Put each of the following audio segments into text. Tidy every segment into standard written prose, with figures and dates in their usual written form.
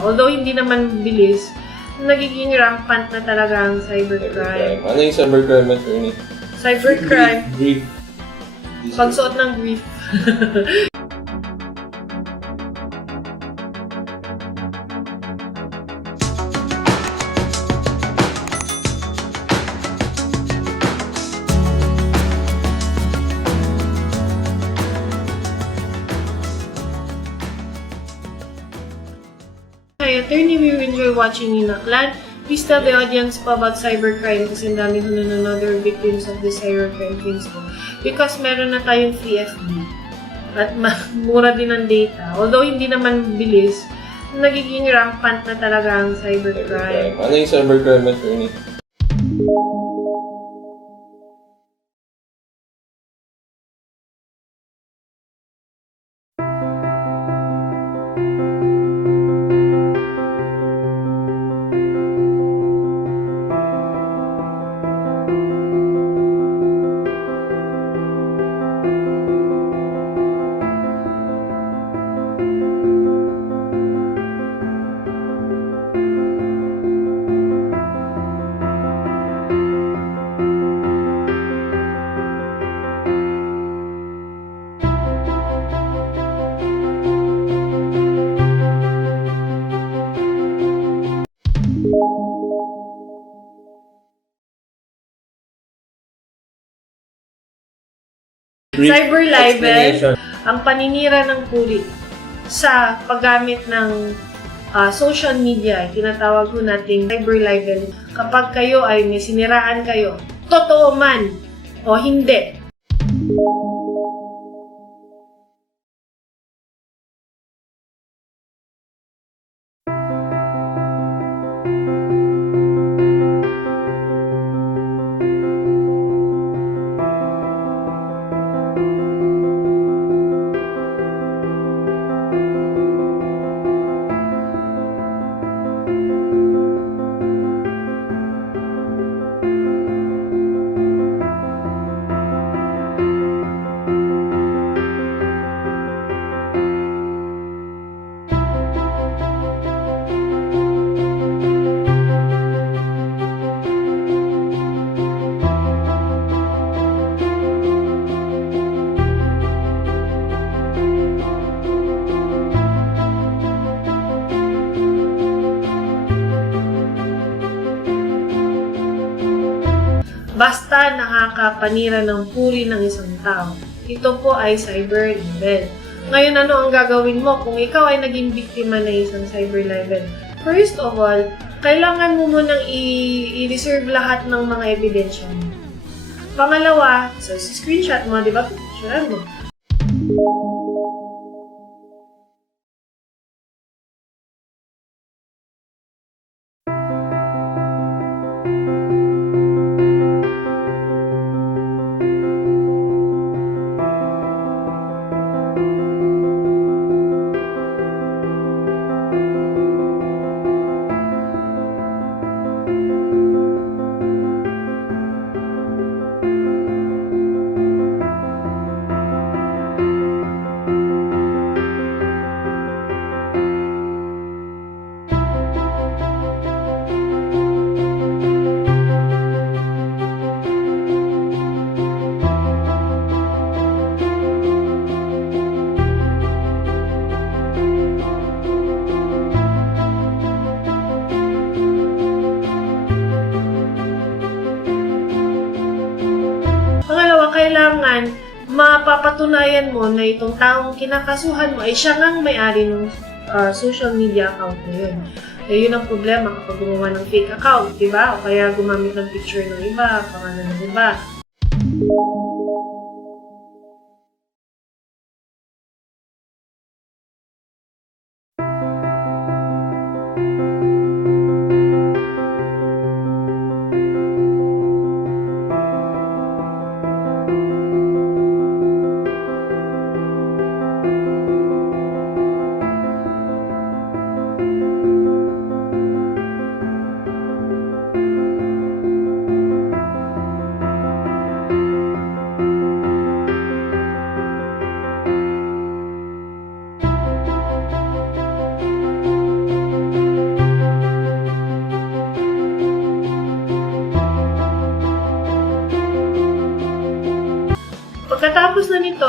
Although hindi naman bilis, nagiging rampant na talaga ang cybercrime. Ano yung cybercrime, Atty? Cybercrime, Grief. pagsuot ng grief. Hi, Attorney, we enjoy watching you, Naklan. Please tell the audience po about cybercrime kasi ang dami ko na another victims of the cybercrime things po. Because meron na tayong free FB at mura din ang data. Although hindi naman bilis, nagiging rampant na talaga ang cybercrime. Ano yung cybercrime, Atty? Cyber libel, ang paninira ng puri sa paggamit ng social media, tinatawag ko nating cyber libel. Kapag kayo ay may siniraan kayo, totoo man o hindi. Basta nakakapanira ng puri ng isang tao. Ito po ay cyber libel. Ngayon, ano ang gagawin mo kung ikaw ay naging biktima ng isang cyber libel? First of all, kailangan mo munang i-reserve lahat ng mga ebidensya mo. Pangalawa, so screenshot mo, di ba? Picturean mo. Kailangan mapapatunayan mo na itong taong kinakasuhan mo ay siya ngang may-ari ng social media account na yun. Yun ang problema kapag gumawa ng fake account, di ba? O kaya gumamit ng picture ng iba, pangalan ng iba.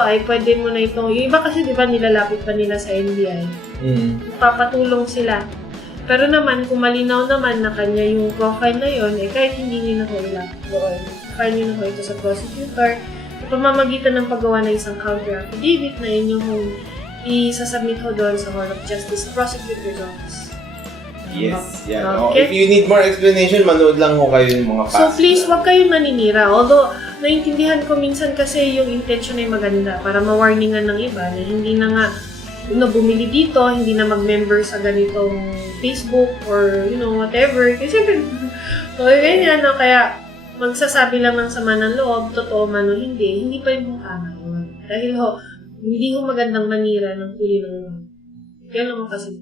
ay pwede mo na itong, yung iba kasi di ba nilalapit pa nila sa NBI, papatulong sila. Pero naman, kung malinaw naman na kanya yung profile na yun, kahit hindi nyo na ho ilapit doon, file nyo na ho ito sa prosecutor, sa pamamagitan ng paggawa ng isang counter affidavit na inyong isasubmit ho doon sa Hall of Justice Prosecutor's Office. Yes, yan. Okay. If you need more explanation, manood lang ho kayo ng mga past. So please, wag kayong maninira. Although, naiintindihan ko minsan kasi yung intention ay maganda para ma-warningan ng iba na hindi na nga bumili dito, hindi na mag-member sa ganitong Facebook or, whatever. Kasi, ganyan, no? Kaya, magsasabi lang ng sama ng loob, totoo man o hindi pa yung tama yun. Dahil hindi magandang manira ng huli ng ganun kasi